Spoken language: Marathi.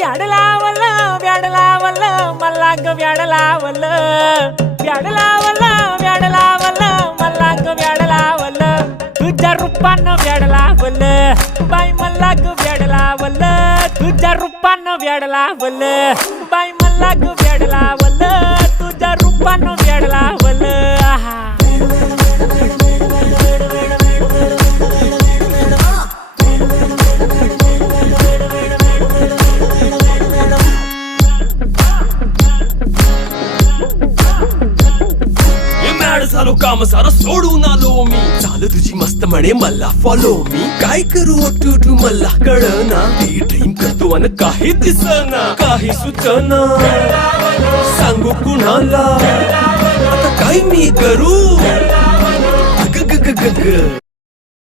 व्याड लावलं व्याड लावलं मला ग व्याड लावलं व्याड लावलं व्याड लावलं मला ग व्याड लावलं तुझ्या रूपानं व्याड लावलं बाई मला ग व्याड लावलं तुझ्या रूपानं व्याड लावलं बाई मला ग व्याड लावलं तुझ्या रूपानं व्याड लावलं आहा झालो काम सारं सोडून आलो मी चाल तुझी मस्त म्हणे मला फॉलो मी काय करू टू मला कळना ती ड्रीम करतो अन काही दिसना काही सुचना सांगू कुणाला आता काय मी करू ग ग ग ग ग